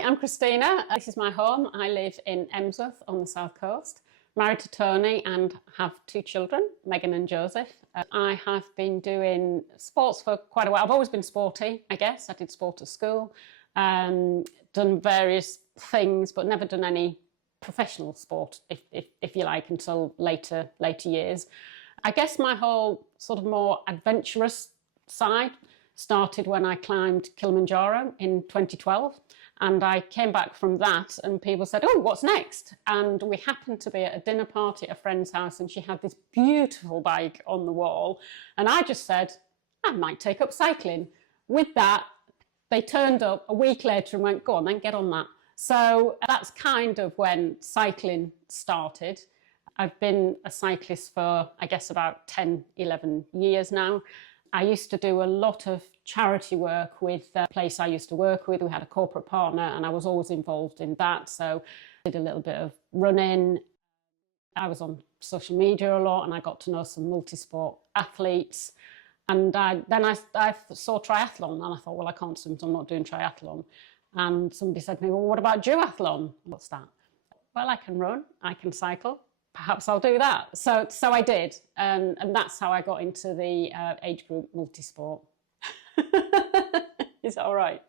Hi, I'm Christina. This is my home. I live in Emsworth on the south coast, married to Tony and have two children, Megan and Joseph. I have been doing sports for quite a while. I've always been sporty, I guess. I did sport at school, done various things, but never done any professional sport, if you like, until later years. I guess my whole sort of more adventurous side started when I climbed Kilimanjaro in 2012. And I came back from that and people said, oh, what's next? And we happened to be at a dinner party at a friend's house and she had this beautiful bike on the wall. And I just said, I might take up cycling. With that, they turned up a week later and went, go on then, get on that. So that's kind of when cycling started. I've been a cyclist for, I guess, about 10, 11 years now. I used to do a lot of charity work with the place I used to work with. We had a corporate partner and I was always involved in that. So I did a little bit of running. I was on social media a lot and I got to know some multi-sport athletes. And then I saw triathlon and I thought, well, I can't swim, so I'm not doing triathlon. And somebody said to me, well, what about duathlon? What's that? Well, I can run, I can cycle. Perhaps I'll do that. So I did. And that's how I got into the age group multisport. Is that all right?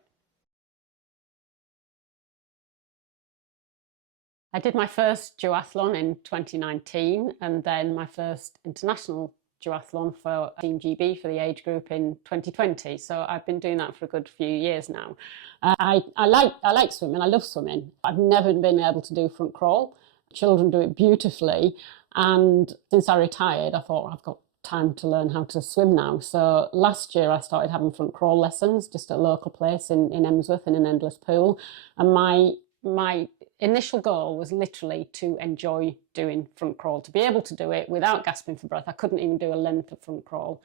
I did my first duathlon in 2019 and then my first international duathlon for Team GB for the age group in 2020. So I've been doing that for a good few years now. I like swimming. I love swimming. I've never been able to do front crawl. Children do it beautifully, and since I retired I thought I've got time to learn how to swim now. So last year I started having front crawl lessons just at a local place in Emsworth in an endless pool, and my initial goal was literally to enjoy doing front crawl, to be able to do it without gasping for breath. I couldn't even do a length of front crawl,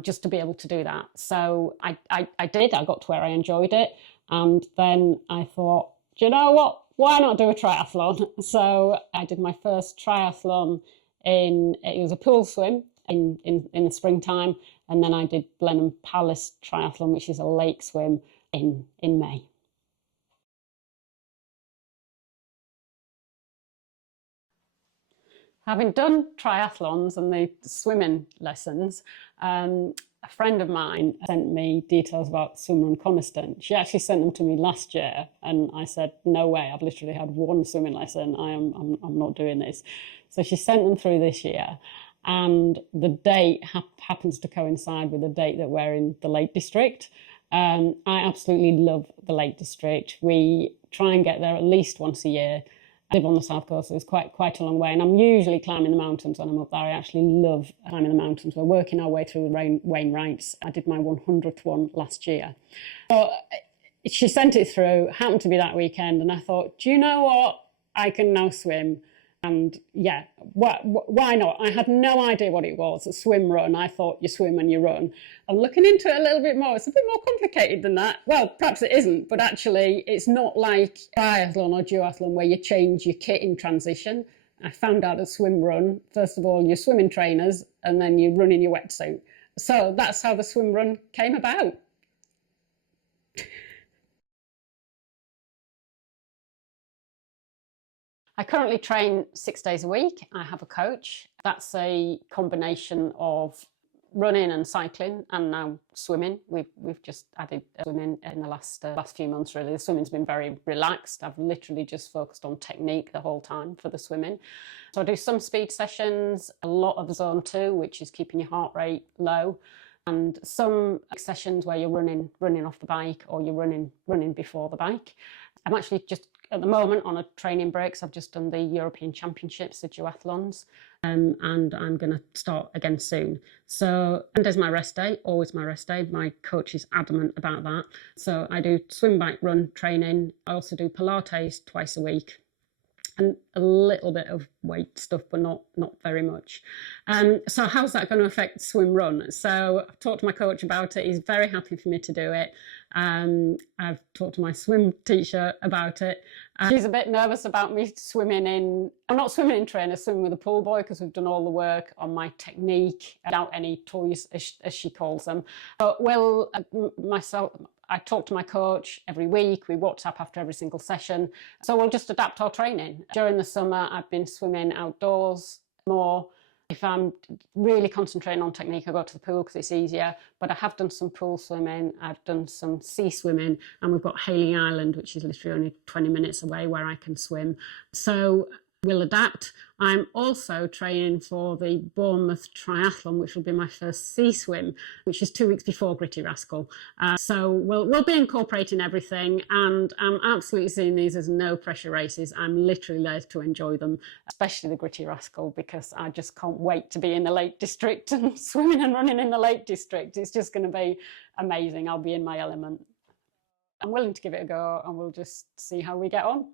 just to be able to do that. So I did. I got to where I enjoyed it, and then I thought, do you know what? Why not do a triathlon? So I did my first triathlon it was a pool swim in the springtime, and then I did Blenheim Palace Triathlon, which is a lake swim in May. Having done triathlons and the swimming lessons, a friend of mine sent me details about Swimrun Coniston. She actually sent them to me last year, and I said, no way, I've literally had one swimming lesson. I'm not doing this. So she sent them through this year, and the date happens to coincide with the date that we're in the Lake District. I absolutely love the Lake District. We try and get there at least once a year. I live on the south coast, so it's quite a long way, and I'm usually climbing the mountains when I'm up there. I actually love climbing the mountains. We're working our way through the Wainwrights. I did my 100th one last year. So she sent it through, happened to be that weekend, and I thought, do you know what? I can now swim. And yeah, why not? I had no idea what it was, a swim run. I thought you swim and you run. And looking into it a little bit more, it's a bit more complicated than that. Well, perhaps it isn't, but actually it's not like triathlon or duathlon where you change your kit in transition. I found out at swim run, first of all, you swim in trainers and then you run in your wetsuit. So that's how the swim run came about. I currently train 6 days a week. I have a coach. That's a combination of running and cycling and now swimming. We've just added swimming in the last few months really. The swimming's been very relaxed. I've literally just focused on technique the whole time for the swimming. So I do some speed sessions, a lot of zone 2, which is keeping your heart rate low, and some sessions where you're running off the bike or you're running before the bike. I'm actually just at the moment on a training breaks. I've just done the European Championships, the duathlons, and I'm going to start again soon. So Monday's my rest day, always my rest day. My coach is adamant about that. So I do swim, bike, run training. I also do Pilates twice a week, and a little bit of weight stuff, but not very much. So how's that going to affect swim run? So I've talked to my coach about it. He's very happy for me to do it. I've talked to my swim teacher about it. She's a bit nervous about me swimming in, I'm not swimming in trainers, swimming with a pool boy, because we've done all the work on my technique without any toys, as she calls them. But I talk to my coach every week. We WhatsApp after every single session. So we'll just adapt our training. During the summer, I've been swimming outdoors more. If I'm really concentrating on technique, I go to the pool because it's easier. But I have done some pool swimming, I've done some sea swimming, and we've got Hayling Island, which is literally only 20 minutes away, where I can swim. So we'll adapt. I'm also training for the Bournemouth Triathlon, which will be my first sea swim, which is 2 weeks before Gritty Rascal. So we'll be incorporating everything, and I'm absolutely seeing these as no pressure races. I'm literally there to enjoy them, especially the Gritty Rascal, because I just can't wait to be in the Lake District and swimming and running in the Lake District. It's just going to be amazing. I'll be in my element. I'm willing to give it a go, and we'll just see how we get on.